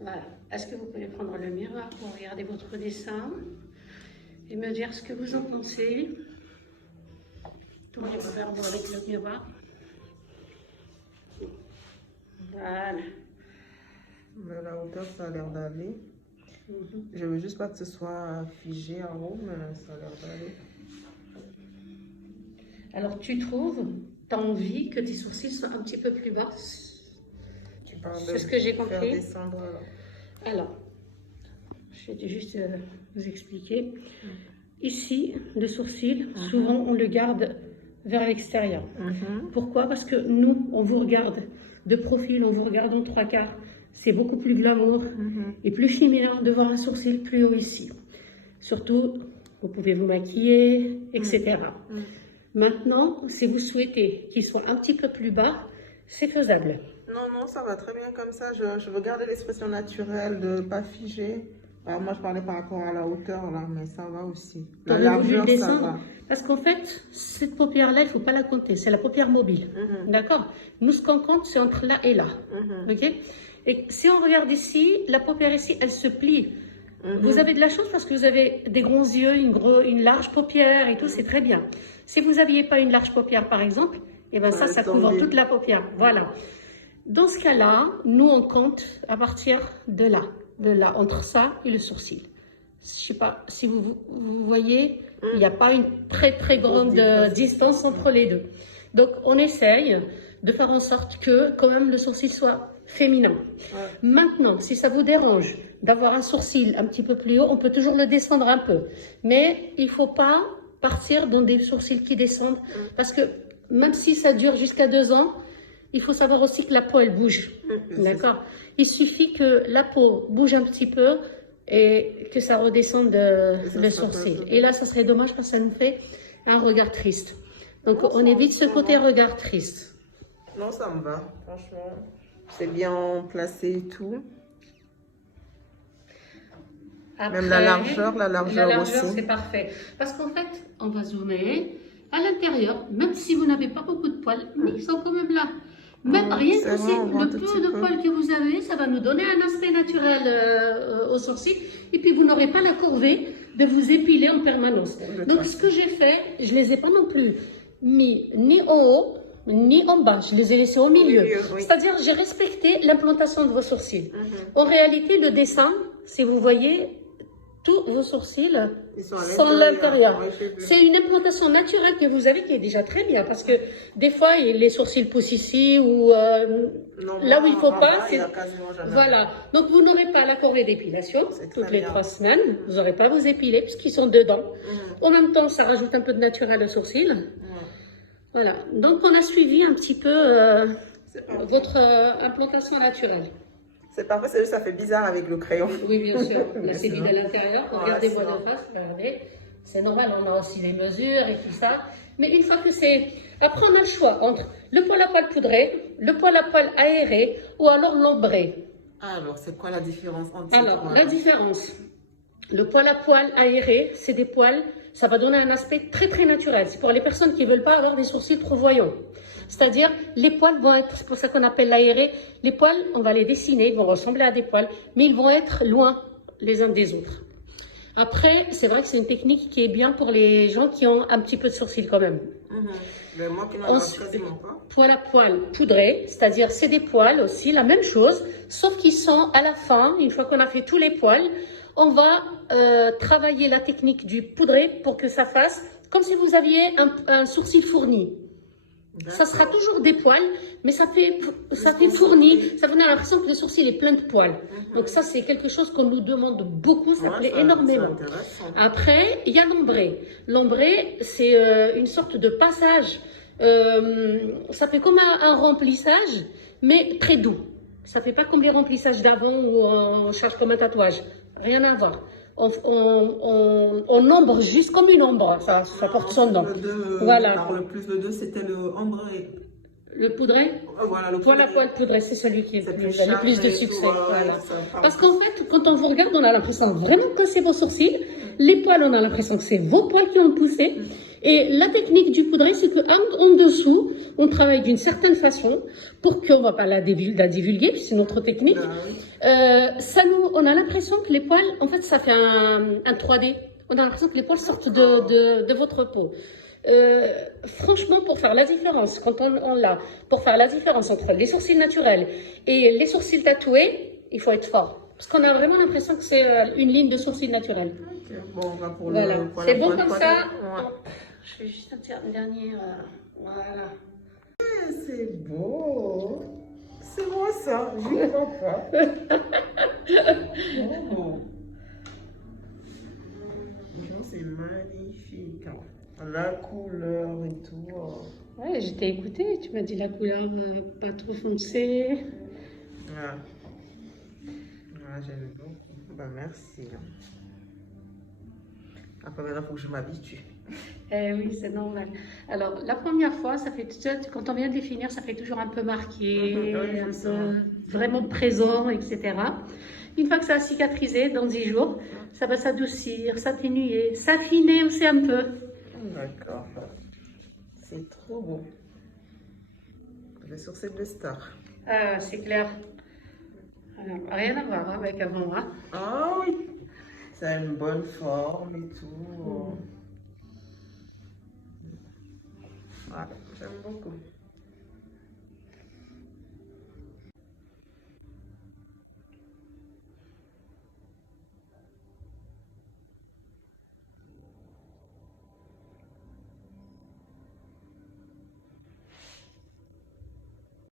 Voilà. Est-ce que vous pouvez prendre le miroir pour regarder votre dessin et me dire ce que vous en pensez? Tournez vers vous avec le miroir. Voilà. Mais la hauteur, ça a l'air d'aller. Je veux juste pas que ce soit figé en haut, mais ça a l'air d'aller. Alors, tu trouves, tu as envie que tes sourcils soient un petit peu plus bas? C'est ce que j'ai compris. Descendre, alors, je vais juste vous expliquer. Ici, le sourcil, souvent, on le garde vers l'extérieur. Pourquoi? Parce que nous, on vous regarde de profil, on vous regarde en trois quarts. C'est beaucoup plus glamour et plus féminin de voir un sourcil plus haut ici. Surtout, vous pouvez vous maquiller, etc. Maintenant, si vous souhaitez qu'il soit un petit peu plus bas, c'est faisable. Non, ça va très bien comme ça. Je veux garder l'expression naturelle de ne pas figer. Alors moi, je parlais par rapport à la hauteur, là, mais ça va aussi. La largeur, ça va. Parce qu'en fait, cette paupière-là, il ne faut pas la compter. C'est la paupière mobile. D'accord? Nous, ce qu'on compte, c'est entre là et là. OK? Et si on regarde ici, la paupière ici, elle se plie. Vous avez de la chance parce que vous avez des grands yeux, une large paupière et tout, c'est très bien. Si vous n'aviez pas une large paupière, par exemple, eh ben ça couvre toute la paupière. Voilà. Dans ce cas-là, nous, on compte à partir de là, entre ça et le sourcil. Je ne sais pas si vous voyez, il n'y a pas une très grande distance entre les deux. Donc, on essaye de faire en sorte que, quand même, le sourcil soit féminin. Maintenant, si ça vous dérange d'avoir un sourcil un petit peu plus haut, on peut toujours le descendre un peu. Mais il ne faut pas partir dans des sourcils qui descendent, parce que même si ça dure jusqu'à 2 ans, il faut savoir aussi que la peau, elle bouge. D'accord? Il suffit que la peau bouge un petit peu et que ça redescende le sourcil. Et là, ça serait dommage parce que ça nous fait un regard triste. Donc, on évite ce côté regard triste. Non, ça me va. Franchement, c'est bien placé et tout. Après, même la largeur aussi. C'est parfait. Parce qu'en fait, on va zoomer. À l'intérieur, même si vous n'avez pas beaucoup de poils, mais ils sont quand même là. Même rien que le peu de poils que vous avez, ça va nous donner un aspect naturel au sourcil. Et puis, vous n'aurez pas la corvée de vous épiler en permanence. Donc, ce que j'ai fait, je ne les ai pas non plus mis ni en haut, ni en bas. Je les ai laissés au milieu. C'est-à-dire, j'ai respecté l'implantation de vos sourcils. En réalité, le dessin, si vous voyez, tous vos sourcils sont à l'intérieur. C'est une implantation naturelle que vous avez qui est déjà très bien parce que des fois les sourcils poussent ici ou là où il ne faut pas. Voilà. Donc vous n'aurez pas la corvée d'épilation toutes les 3 semaines. Vous n'aurez pas à vous épiler puisqu'ils sont dedans. En même temps, ça rajoute un peu de naturel au sourcil. Voilà. Donc on a suivi un petit peu votre implantation naturelle. C'est parfait, c'est juste ça fait bizarre avec le crayon. Oui, bien sûr. Là, c'est vide à l'intérieur. Regardez-moi de face, regardez. C'est normal, on a aussi les mesures et tout ça. Mais une fois que c'est... Après, on a le choix entre le poil à poil poudré, le poil à poil aéré ou alors l'ombré. Alors, c'est quoi la différence entre Alors, la différence, le poil à poil aéré, c'est des poils, ça va donner un aspect très naturel. C'est pour les personnes qui ne veulent pas avoir des sourcils trop voyants. C'est-à-dire, les poils vont être, c'est pour ça qu'on appelle l'aéré, les poils, on va les dessiner, ils vont ressembler à des poils, mais ils vont être loin les uns des autres. Après, c'est vrai que c'est une technique qui est bien pour les gens qui ont un petit peu de sourcils quand même. Mais moi qui n'en ai quasiment pas. Poil à poil poudré, c'est-à-dire c'est des poils aussi, la même chose, sauf qu'ils sont à la fin, une fois qu'on a fait tous les poils, on va travailler la technique du poudré pour que ça fasse comme si vous aviez un sourcil fourni. Ça sera toujours des poils, mais ça fait fourni. Ça vous donne l'impression que le sourcil est plein de poils. Donc ça, c'est quelque chose qu'on nous demande beaucoup. Ça plaît énormément. Après, il y a l'ombré. L'ombré, c'est une sorte de passage. Ça fait comme un remplissage, mais très doux. Ça fait pas comme les remplissages d'avant où on charge comme un tatouage. Rien à voir. On ombre juste comme une ombre, ça porte son nom. Voilà. Le plus le 2, c'était le ombré. Le poudré? Voilà, le poil à poil poudré, c'est celui qui a le plus de succès. Voilà. Parce qu'en fait, quand on vous regarde, on a l'impression vraiment que c'est vos sourcils. Les poils, on a l'impression que c'est vos poils qui ont poussé. Et la technique du poudré, c'est qu'en dessous, on travaille d'une certaine façon pour qu'on ne va pas la divulguer, puis c'est notre technique. On a l'impression que les poils, en fait, ça fait un 3D. On a l'impression que les poils sortent de votre peau. Franchement, pour faire la différence, quand on l'a, pour faire la différence entre les sourcils naturels et les sourcils tatoués, il faut être fort. Parce qu'on a vraiment l'impression que c'est une ligne de sourcils naturels. Okay. Bon, on va pour voilà. C'est bon comme ça. Ouais. Je fais juste un dernier. Voilà. C'est beau. C'est moi ça. Je ne crois pas. Oh. C'est magnifique. La couleur et tout. Ouais, je t'ai écouté. Tu m'as dit la couleur pas trop foncée. J'aime beaucoup. Bah, merci. Après, maintenant, il faut que je m'habitue. Eh oui, c'est normal. Alors, la première fois, quand on vient de les finir, ça fait toujours un peu marqué, vraiment présent, etc. Une fois que ça a cicatrisé, dans 10 jours, ça va s'adoucir, s'atténuer, s'affiner aussi un peu. D'accord. C'est trop beau. Le sourcil de star. Ah, c'est clair. Alors, rien à voir avec avant. Hein. Ah oui. Ça a une bonne forme et tout. Voilà, j'aime beaucoup.